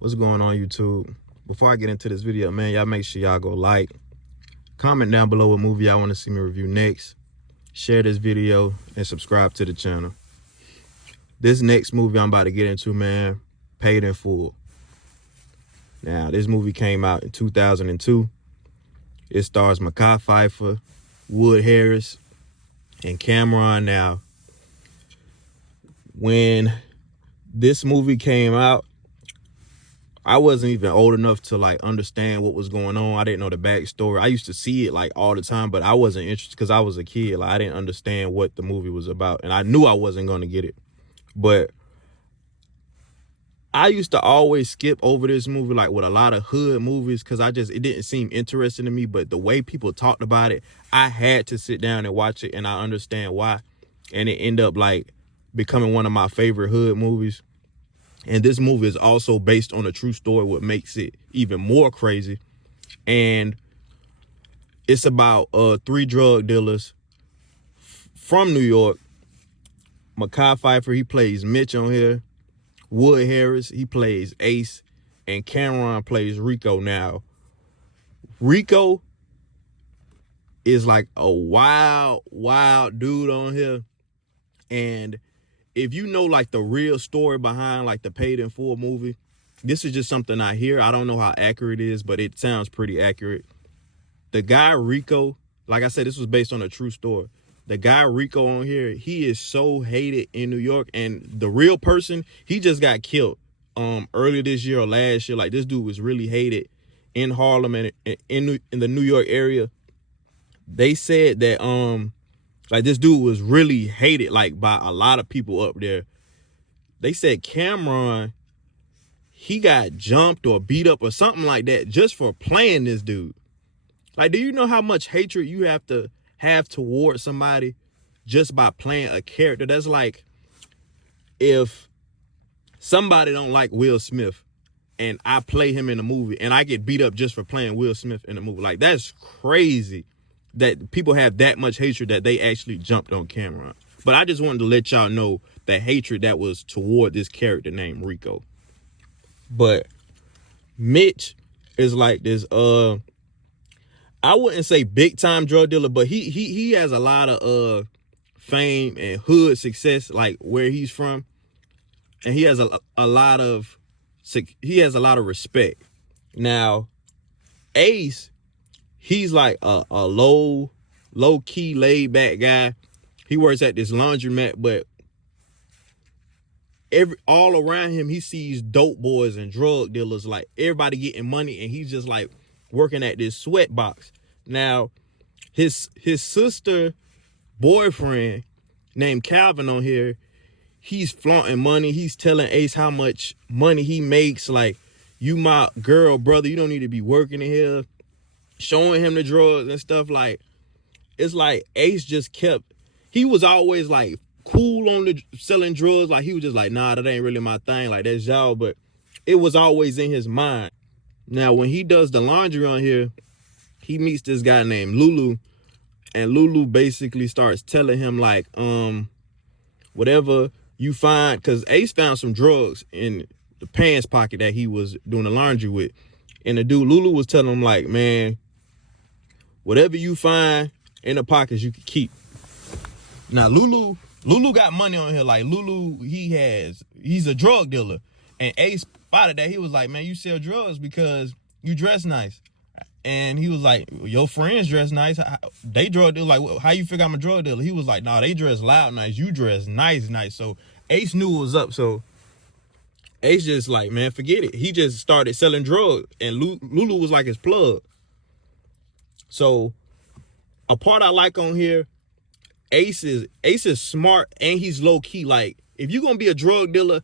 What's going on, YouTube? Before I get into this video, man, y'all make sure y'all go like, comment down below what movie y'all want to see me review next, share this video, and subscribe to the channel. This next movie I'm about to get into, man, Paid in Full. Now, this movie came out in 2002. It stars Mekhi, Phifer, Wood Harris, and Cameron. Now, when this movie came out, I wasn't even old enough to understand what was going on. I didn't know the backstory. I used to see it all the time, but I wasn't interested because I was a kid. I didn't understand what the movie was about, and I knew I wasn't going to get it. But I used to always skip over this movie with a lot of hood movies because it didn't seem interesting to me. But the way people talked about it, I had to sit down and watch it, and I understand why. And it ended up becoming one of my favorite hood movies. And this movie is also based on a true story, what makes it even more crazy. And it's about 3 drug dealers from New York. Mekhi Phifer, he plays Mitch on here. Wood Harris, he plays Ace. And Cameron plays Rico. Now, Rico is a wild dude on here. And if you know the real story behind the Paid in Full movie, this is just something I hear. I don't know how accurate it is, but it sounds pretty accurate. The guy Rico, like I said, this was based on a true story. The guy Rico on here, he is so hated in New York, and the real person, he just got killed earlier this year or last year. This dude was really hated in Harlem and in the New York area. They said that this dude was really hated by a lot of people up there. They said Cameron, he got jumped or beat up or something like that just for playing this dude. Do you know how much hatred you have to have towards somebody just by playing a character? That's if somebody don't like Will Smith and I play him in a movie and I get beat up just for playing Will Smith in a movie. That's crazy that people have that much hatred that they actually jumped on Cameron. But I just wanted to let y'all know the hatred that was toward this character named Rico. But Mitch is this I wouldn't say big time drug dealer, but he has a lot of fame and hood success where he's from. And he has a lot of respect. Now, Ace, he's a low key, laid back guy. He works at this laundromat, but all around him, he sees dope boys and drug dealers, everybody getting money, and he's just working at this sweat box. Now, his sister boyfriend named Calvin on here, he's flaunting money. He's telling Ace how much money he makes. You my girl, brother, you don't need to be working in here. Showing him the drugs and stuff. It's Ace just he was always cool on the selling drugs. He was just nah, that ain't really my thing. That's y'all, but it was always in his mind. Now, when he does the laundry on here, he meets this guy named Lulu, and Lulu basically starts telling him whatever you find, because Ace found some drugs in the pants pocket that he was doing the laundry with. And the dude Lulu was telling him man, whatever you find in the pockets, you can keep. Now, Lulu got money on here. Lulu, he's a drug dealer. And Ace spotted that. He was man, you sell drugs because you dress nice. And he was your friends dress nice. They drug dealer. How you figure I'm a drug dealer? He was nah, they dress loud nice. You dress nice. So Ace knew what was up. So Ace just man, forget it. He just started selling drugs. And Lulu was his plug. So a part I like on here, Ace is smart and he's low key. If you're gonna be a drug dealer,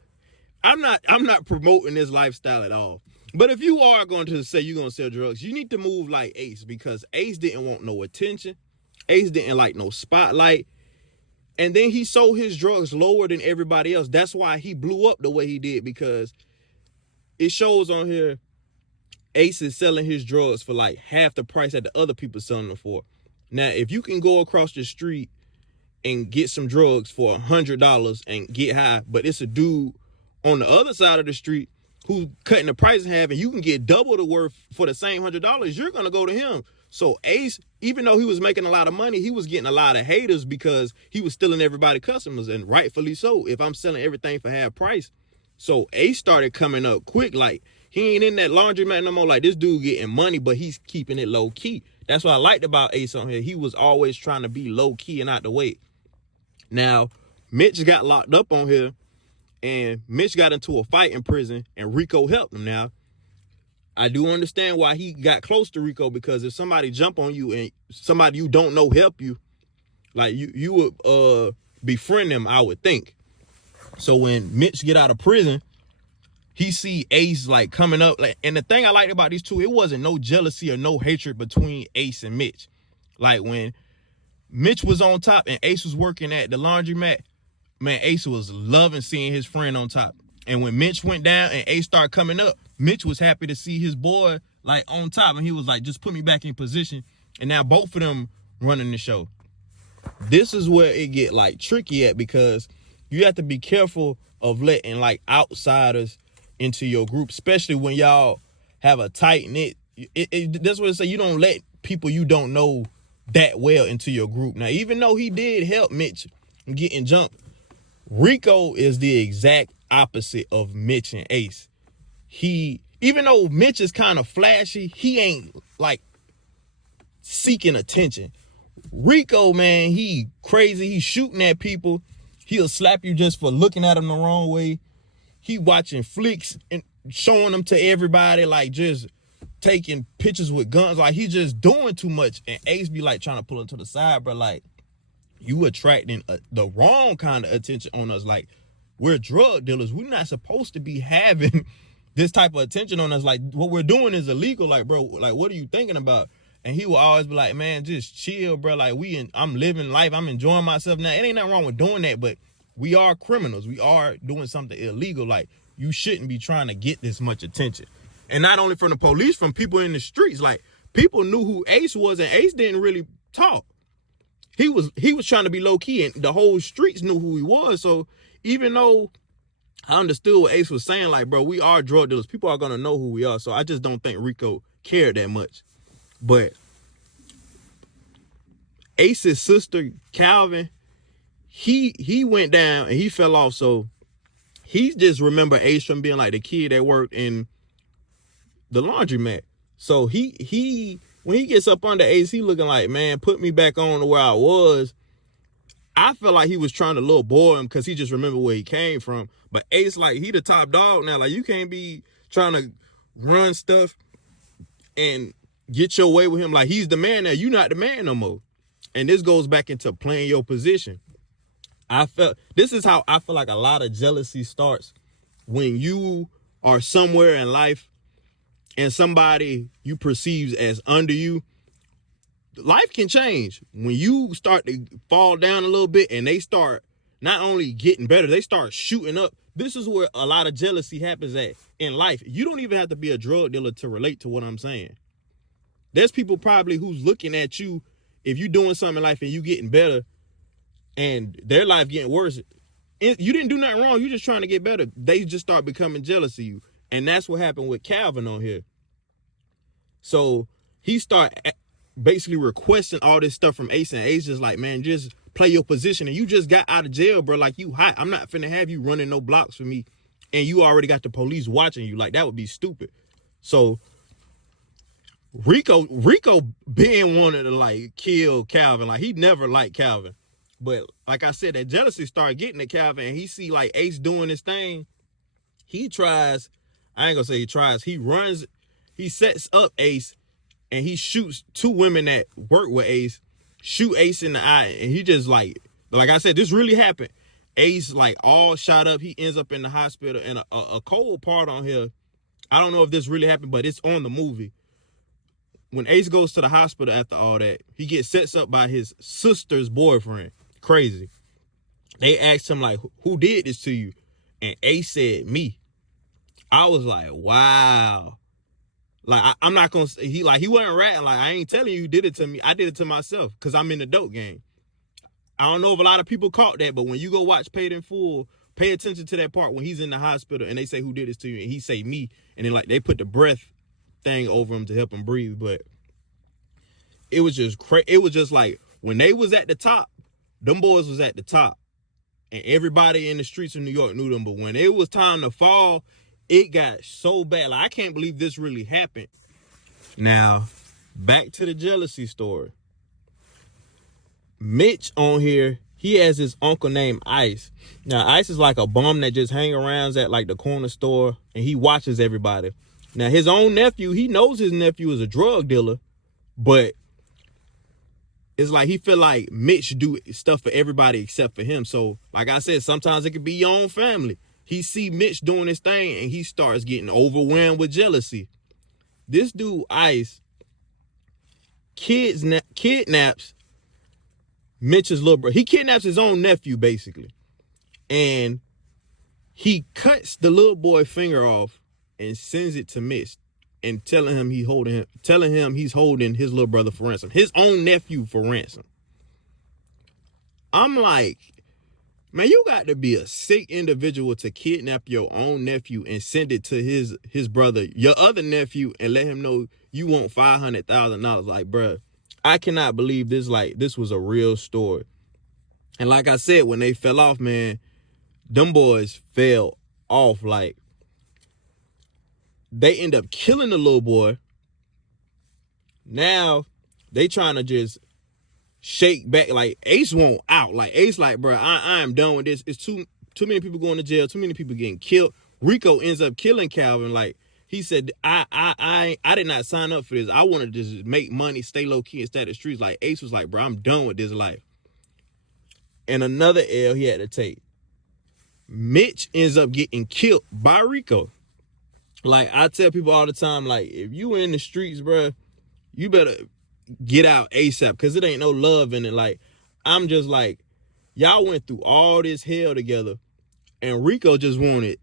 I'm not promoting this lifestyle at all. But if you are going to say you're gonna sell drugs, you need to move like Ace, because Ace didn't want no attention. Ace didn't like no spotlight. And then he sold his drugs lower than everybody else. That's why he blew up the way he did, because it shows on here Ace is selling his drugs for half the price that the other people selling them for. Now, if you can go across the street and get some drugs for $100 and get high, but it's a dude on the other side of the street who's cutting the price in half, and you can get double the worth for the same $100, you're gonna go to him. So Ace, even though he was making a lot of money, he was getting a lot of haters because he was stealing everybody's customers, and rightfully so. If I'm selling everything for half price, so Ace started coming up quick. Like, he ain't in that laundromat no more. Like, this dude getting money, but he's keeping it low key. That's what I liked about Ace on here. He was always trying to be low key and out the way. Now, Mitch got locked up on here, and Mitch got into a fight in prison, and Rico helped him. Now, I do understand why he got close to Rico, because if somebody jump on you and somebody you don't know help you, like, you would befriend them, I would think. So when Mitch get out of prison, he see Ace like coming up. Like, and the thing I liked about these two, it wasn't no jealousy or no hatred between Ace and Mitch. Like, when Mitch was on top and Ace was working at the laundromat, man, Ace was loving seeing his friend on top. And when Mitch went down and Ace started coming up, Mitch was happy to see his boy like on top, and he was like, just put me back in position. And now both of them running the show. This is where it get like tricky at, because you have to be careful of letting like outsiders into your group, especially when y'all have a tight knit. That's what it say. You don't let people you don't know that well into your group. Now, even though he did help Mitch getting jumped, Rico is the exact opposite of Mitch and Ace. Even though Mitch is kind of flashy, he ain't like seeking attention. Rico, man, he crazy. He's shooting at people. He'll slap you just for looking at him the wrong way. He watching flicks and showing them to everybody, like just taking pictures with guns. Like, he just doing too much. And Ace be like trying to pull him to the side, bro. Like, you attracting the wrong kind of attention on us. Like, we're drug dealers. We're not supposed to be having this type of attention on us. Like, what we're doing is illegal. Like, bro, like, what are you thinking about? And he will always be like, man, just chill, bro. Like, I'm living life. I'm enjoying myself now. It ain't nothing wrong with doing that, but we are criminals. We are doing something illegal. Like, you shouldn't be trying to get this much attention. And not only from the police, from people in the streets. Like, people knew who Ace was, and Ace didn't really talk. He was trying to be low key, and the whole streets knew who he was. So even though I understood what Ace was saying, like, bro, we are drug dealers. People are gonna know who we are. So I just don't think Rico cared that much. But Ace's sister, Calvin, he went down and he fell off. So he just remember Ace from being like the kid that worked in the laundromat. So he when he gets up under Ace, he looking like, man, put me back on to where I was. I feel like he was trying to little boy him because he just remember where he came from. But Ace, like, he the top dog now. Like, you can't be trying to run stuff and get your way with him. Like, he's the man now. You not the man no more. And this goes back into playing your position. This is how I feel like a lot of jealousy starts, when you are somewhere in life and somebody you perceive as under you. Life can change when you start to fall down a little bit and they start not only getting better, they start shooting up. This is where a lot of jealousy happens at in life. You don't even have to be a drug dealer to relate to what I'm saying. There's people probably who's looking at you, if you're doing something in life and you getting better and their life getting worse. You didn't do nothing wrong. You're just trying to get better. They just start becoming jealous of you. And that's what happened with Calvin on here. So he start basically requesting all this stuff from Ace, and Ace just like, man, just play your position. And you just got out of jail, bro. Like, you hot. I'm not finna have you running no blocks for me, and you already got the police watching you. Like, that would be stupid. So Rico being wanted to like kill Calvin. Like, he never liked Calvin. But like I said, that jealousy started getting to Calvin, and he see like Ace doing this thing. He tries, I ain't gonna say he tries, he sets up Ace, and he shoots two women that work with Ace, shoot Ace in the eye, and he just like I said, this really happened. Ace like all shot up. He ends up in the hospital. And a cold part on here, I don't know if this really happened, but it's on the movie. When Ace goes to the hospital after all that, he gets set up by his sister's boyfriend. Crazy. They asked him like, who did this to you? And Ace said, me. I was like, wow. Like, I'm not gonna say, he wasn't ratting. Like, I ain't telling you did it to me. I did it to myself because I'm in the dope game. I don't know if a lot of people caught that, but when you go watch Paid in Full pay attention to that part when he's in the hospital and they say, who did this to you? And he say, me. And then like they put the breath thing over him to help him breathe. But it was just crazy. It was just like when they was at the top, them boys was at the top. And everybody in the streets of New York knew them. But when it was time to fall, it got so bad. Like, I can't believe this really happened. Now, back to the jealousy story. Mitch on here, he has his uncle named Ice. Now, Ice is like a bum that just hang around at like the corner store and he watches everybody. Now, his own nephew, he knows his nephew is a drug dealer, but it's like he feel like Mitch do stuff for everybody except for him. So, like I said, sometimes it could be your own family. He see Mitch doing his thing and he starts getting overwhelmed with jealousy. This dude, Ice, kidnaps Mitch's little brother. He kidnaps his own nephew, basically. And he cuts the little boy finger off and sends it to Mitch and telling him he's holding his little brother for ransom. His own nephew for ransom. I'm like, man, you got to be a sick individual to kidnap your own nephew and send it to his brother, your other nephew, and let him know you want $500,000. Like, bruh, I cannot believe this. Like, this was a real story. And like I said, when they fell off, man, them boys fell off. Like, they end up killing the little boy. Now, they trying to just shake back. Like, Ace won't out. Like, Ace like, bro, I am done with this. It's too many people going to jail. Too many people getting killed. Rico ends up killing Calvin. Like, he said, I did not sign up for this. I wanted to just make money, stay low key, and stay at the streets. Like, Ace was like, bro, I'm done with this life. And another L he had to take. Mitch ends up getting killed by Rico. Like, I tell people all the time, like, if you in the streets, bro, you better get out ASAP, because it ain't no love in it. Like, I'm just like, y'all went through all this hell together, and Rico just wanted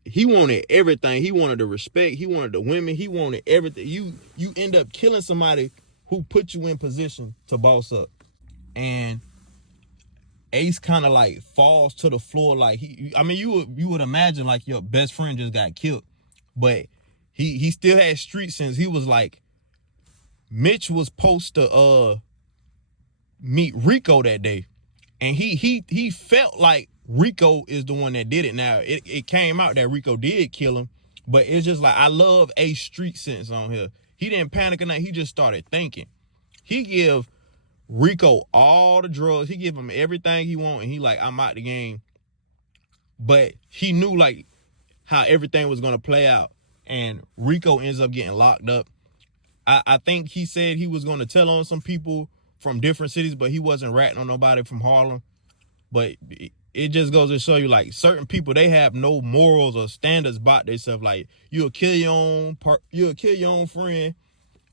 everything. He wanted the respect. He wanted the women. He wanted everything. You end up killing somebody who put you in position to boss up. And Ace kind of like falls to the floor. Like, you would imagine like your best friend just got killed, but he still had street sense. He was like, Mitch was supposed to meet Rico that day, and he felt like Rico is the one that did it. Now it came out that Rico did kill him, but it's just like, I love Ace street sense on here. He didn't panic or nothing. He just started thinking. He give Rico all the drugs. He give him everything he want, and he like, I'm out the game. But he knew like how everything was gonna play out, and Rico ends up getting locked up. I think he said he was gonna tell on some people from different cities, but he wasn't ratting on nobody from Harlem. But it just goes to show you, like, certain people, they have no morals or standards about themselves. Like, you'll kill your own friend.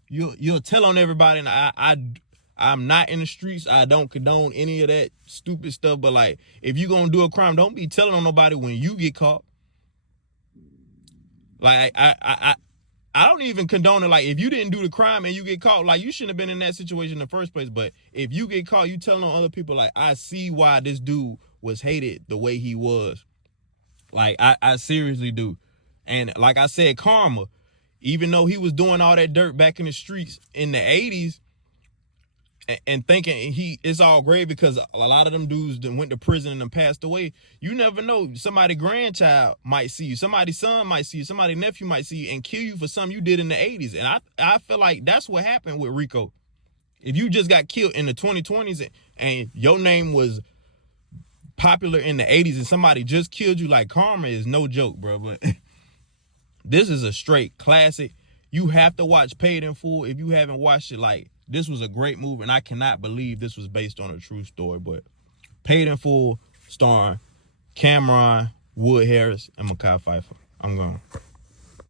You'll tell on everybody. And I'm not in the streets. I don't condone any of that stupid stuff. But like, if you gonna do a crime, don't be telling on nobody when you get caught. Like, I don't even condone it. Like, if you didn't do the crime and you get caught, like, you shouldn't have been in that situation in the first place. But if you get caught, you telling on other people, like, I see why this dude was hated the way he was. Like, I seriously do. And like I said, karma, even though he was doing all that dirt back in the streets in the 80s and thinking it's all great because a lot of them dudes that went to prison and then passed away, you never know. Somebody's grandchild might see you. Somebody's son might see you. Somebody's nephew might see you and kill you for something you did in the 80s. And I feel like that's what happened with Rico. If you just got killed in the 2020s and your name was popular in the 80s and somebody just killed you, like, karma is no joke, bro. But this is a straight classic. You have to watch Paid in Full. If you haven't watched it, like, this was a great movie, and I cannot believe this was based on a true story. But Paid in Full, starring Cameron, Wood Harris, and Mekhi Phifer. I'm gone.